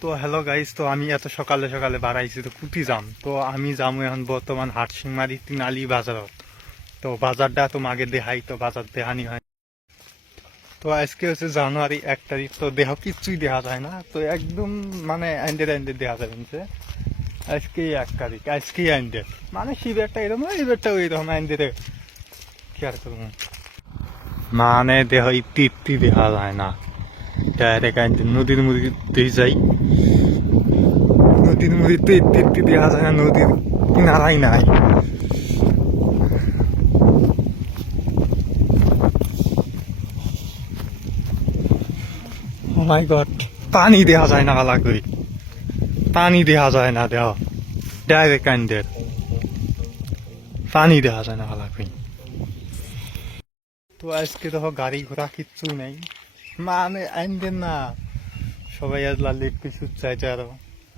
তো hello guys, তো আমি এত সকালে সকালে বাড়াইছি তো কুটি যাম। তো আমি যাবো এখন বর্তমান হাটসিংমারি তিনালি বাজারত। তো বাজারটা তোমাকে দেখাই, তো বাজার দেখানি হয়। তো আজকে হচ্ছে জানুয়ারি 1 তারিখ, তো দেহ কিচ্ছুই দেখা যায় না, তো একদম মানে এন্ডের এন্ডের দেখা যাবে যে আজকেই 1 তারিখ, আজকেই এন্ডের মানে শিবেরটা এরকম, এইবারটা ওইরকম এন্ডের কি আর করবো, মানে দেহ ইতি ইতি দেখা যায় না। ডাইরেক্ট এন্ডের নদীর মধ্যে যাই, নদীর মধ্যে ইতি ইতি দেখা যায় না, নদীর কিনারাই নাই। ও মাই গড, পানি দেখা যায় না, ভালো করে পানি দেখা যায় না, দেহ ডাইরেক্ট কাইন্ডের পানি দেখা যায় না ভালো করে। তো আজকে দেখো গাড়ি ঘোড়া কিচ্ছু নেই, মানে আইনদের না সবাই আজ লাল একটু সুদ চাইছে, আরো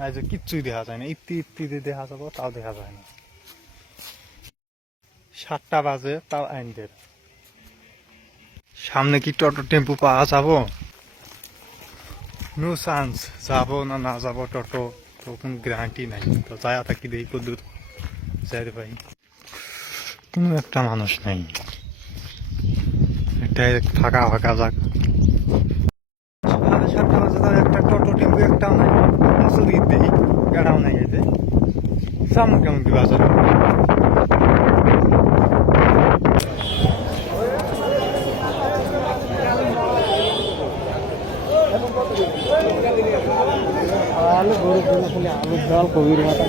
আজ কিচ্ছুই দেখা যায় না, ইতি ইত্তিতে দেখা যাবো তাও দেখা যায় না। 7টা বাজে তাও আইনদের। সামনে কি টোটো টেম্পু পাওয়া যাবো? নো চান্স, যাবো না না যাবো টোটো, তো কোনো গ্যারান্টি নাই। তো যাই থাকি দেখি কদূর যাইতে পারি, কোনো একটা মানুষ নাই, ডাইরেক্ট ফাঁকা ফাঁকা যাক। 7টা বাজে তার একটা টোটো টেম্পু একটাও নাই, মুসুরির দেখি গাড়াও নাই, এতে সামনে কেমন কি বাজারে। আলু গরুর জন্য খালি আলুর ডাল কবির মাথা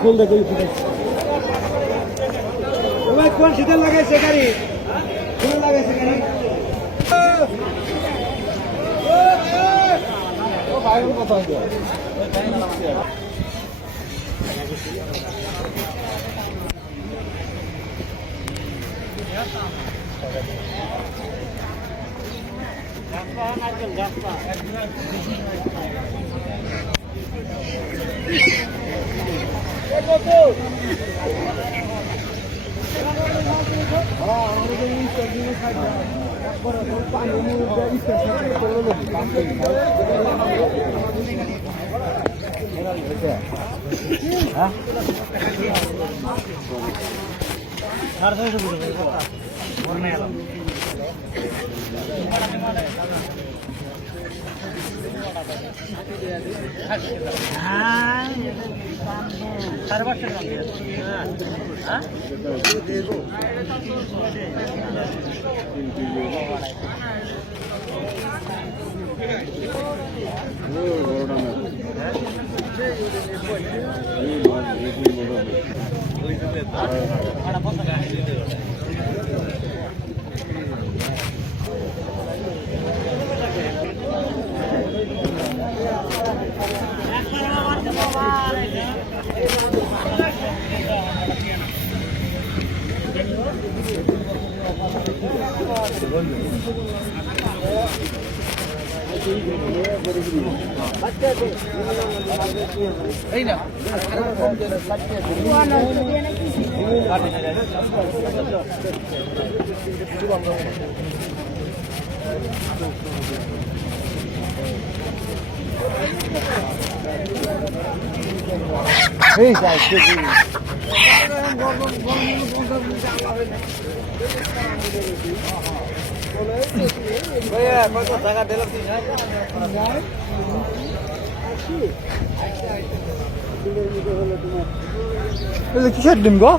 ফুল দেখে কোন শীতল লাগাইছে গাড়ি, ফুল লাগাইছে গাড়ি কথা কিসের ডিম গো?